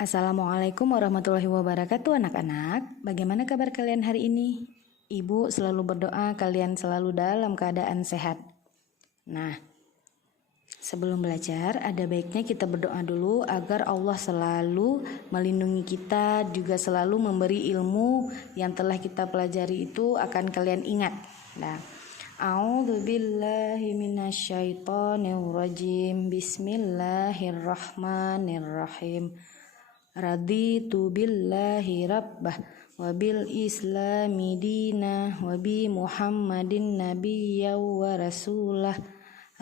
Assalamualaikum warahmatullahi wabarakatuh anak-anak. Bagaimana kabar kalian hari ini? Ibu selalu berdoa kalian selalu dalam keadaan sehat. Nah, sebelum belajar ada baiknya kita berdoa dulu agar Allah selalu melindungi kita, juga selalu memberi ilmu yang telah kita pelajari itu akan kalian ingat. Nah, A'udzubillahi minasyaitonirrajim. Bismillahirrahmanirrahim. Raditu billahi rabbah wa bil islami dinah wa bi muhammadin nabiyya wa rasulah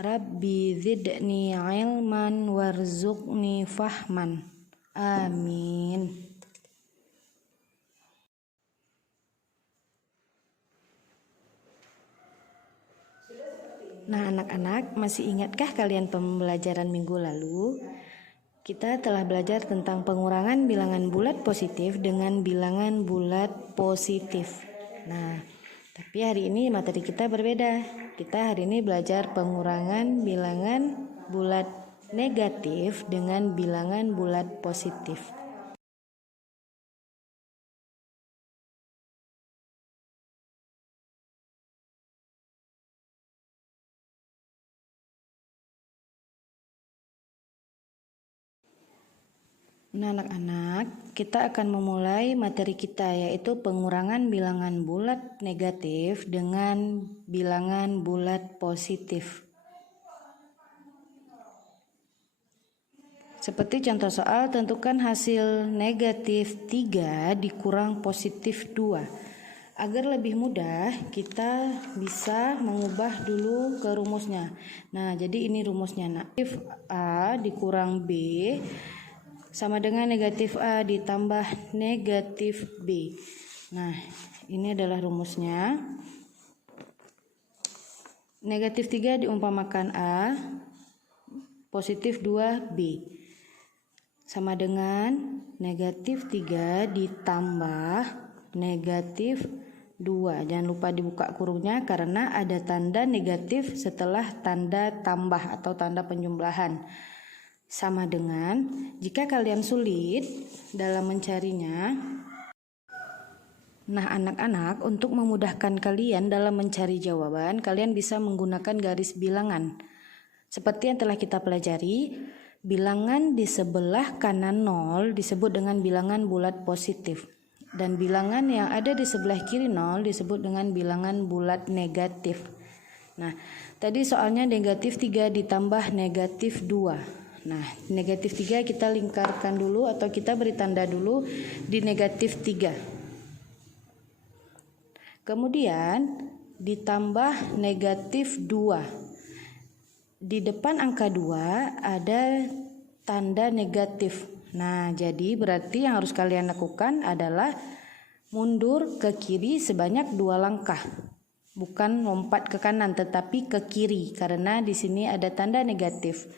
rabbi zidni ilman warzuqni fahman amin. Nah anak-anak, masih ingatkah kalian pembelajaran minggu lalu? Kita telah belajar tentang pengurangan bilangan bulat positif dengan bilangan bulat positif. Nah, tapi hari ini materi kita berbeda. Kita hari ini belajar pengurangan bilangan bulat negatif dengan bilangan bulat positif. Nah anak-anak, kita akan memulai materi kita yaitu pengurangan bilangan bulat negatif dengan bilangan bulat positif. Seperti contoh soal, tentukan hasil negatif 3 dikurang positif 2. Agar lebih mudah, kita bisa mengubah dulu ke rumusnya. Nah, jadi ini rumusnya. Negatif A dikurang B sama dengan negatif A ditambah negatif B. Nah, ini adalah rumusnya. Negatif 3 diumpamakan A, positif 2 B. Sama dengan negatif 3 ditambah negatif 2. Jangan lupa dibuka kurungnya karena ada tanda negatif setelah tanda tambah atau tanda penjumlahan. Sama dengan, jika kalian sulit dalam mencarinya, nah anak-anak, untuk memudahkan kalian dalam mencari jawaban, kalian bisa menggunakan garis bilangan. Seperti yang telah kita pelajari, bilangan di sebelah kanan 0 disebut dengan bilangan bulat positif. Dan bilangan yang ada di sebelah kiri 0 disebut dengan bilangan bulat negatif. Nah, tadi soalnya negatif 3 ditambah negatif 2. Nah, negatif 3 kita lingkarkan dulu atau kita beri tanda dulu di negatif 3. Kemudian ditambah negatif 2. Di depan angka 2 ada tanda negatif. Nah, jadi berarti yang harus kalian lakukan adalah mundur ke kiri sebanyak 2 langkah. Bukan lompat ke kanan tetapi ke kiri karena di sini ada tanda negatif.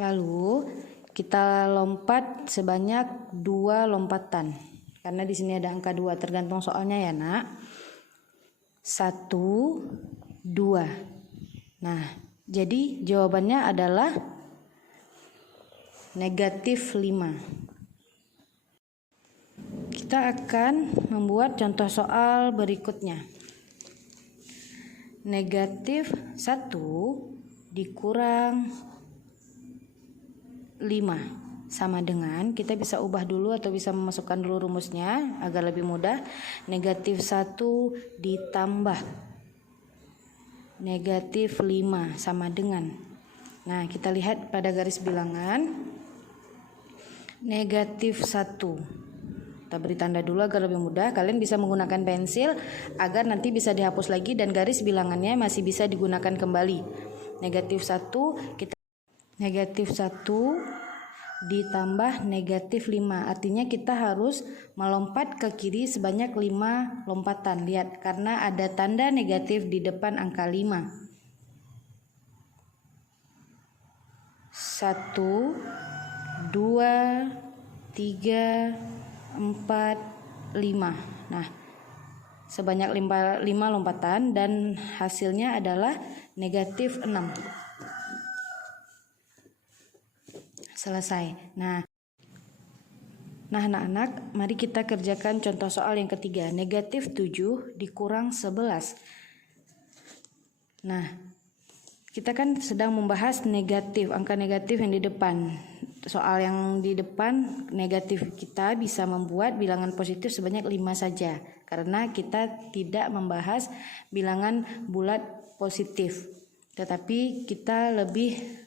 Lalu kita lompat sebanyak 2 lompatan. Karena di sini ada angka 2, tergantung soalnya ya, Nak. 1 2. Nah, jadi jawabannya adalah negatif 5. Kita akan membuat contoh soal berikutnya. Negatif 1 dikurang 5 sama dengan, kita bisa ubah dulu atau bisa memasukkan dulu rumusnya agar lebih mudah. Negatif 1 ditambah negatif 5 sama dengan, nah kita lihat pada garis bilangan, negatif 1 kita beri tanda dulu agar lebih mudah. Kalian bisa menggunakan pensil agar nanti bisa dihapus lagi dan garis bilangannya masih bisa digunakan kembali. Negatif 1 kita negatif 1 ditambah negatif 5. Artinya kita harus melompat ke kiri sebanyak 5 lompatan. Lihat, karena ada tanda negatif di depan angka 5. 1 2 3 4 5. Nah, sebanyak 5 lompatan dan hasilnya adalah negatif 6. Selesai. Nah anak-anak, mari kita kerjakan contoh soal yang ketiga. Negatif 7 dikurang 11. Nah, kita kan sedang membahas negatif, angka negatif yang di depan. Soal yang di depan negatif, kita bisa membuat bilangan positif sebanyak 5 saja. Karena kita tidak membahas bilangan bulat positif. Tetapi kita lebih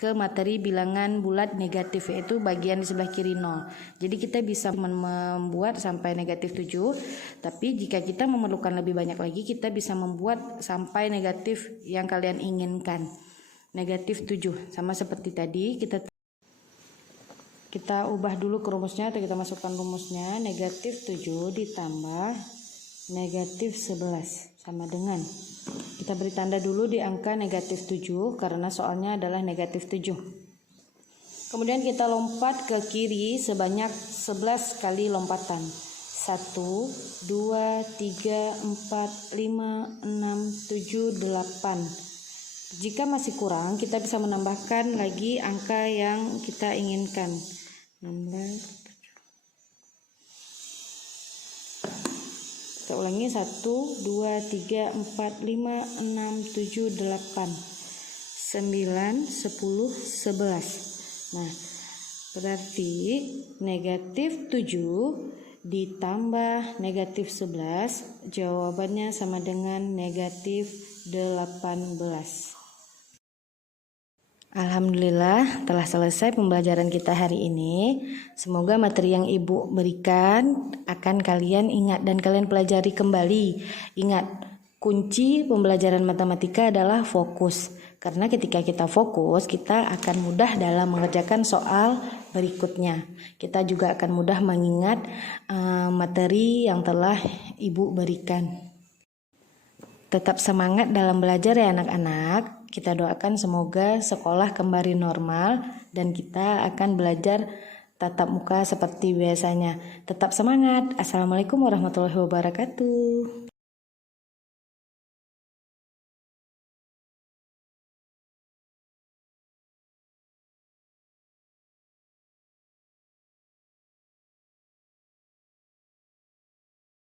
ke materi bilangan bulat negatif, yaitu bagian di sebelah kiri 0. Jadi kita bisa membuat sampai negatif 7, tapi jika kita memerlukan lebih banyak lagi, kita bisa membuat sampai negatif yang kalian inginkan. Negatif 7, sama seperti tadi, kita ubah dulu ke rumusnya atau kita masukkan rumusnya. Negatif 7 ditambah negatif 11 sama dengan, kita beri tanda dulu di angka negatif 7 karena soalnya adalah negatif 7. Kemudian kita lompat ke kiri sebanyak 11 kali lompatan. 1, 2, 3, 4, 5, 6, 7, 8. Jika masih kurang, kita bisa menambahkan lagi angka yang kita inginkan. 16. Kita ulangi 1, 2, 3, 4, 5, 6, 7, 8, 9, 10, 11. Nah, berarti negatif 7 ditambah negatif 11, jawabannya sama dengan negatif 18. Alhamdulillah telah selesai pembelajaran kita hari ini. Semoga materi yang Ibu berikan akan kalian ingat dan kalian pelajari kembali. Ingat, kunci pembelajaran matematika adalah fokus. Karena ketika kita fokus, kita akan mudah dalam mengerjakan soal berikutnya. Kita juga akan mudah mengingat materi yang telah Ibu berikan. Tetap semangat dalam belajar ya anak-anak. Kita doakan semoga sekolah kembali normal dan kita akan belajar tatap muka seperti biasanya. Tetap semangat. Assalamualaikum warahmatullahi wabarakatuh.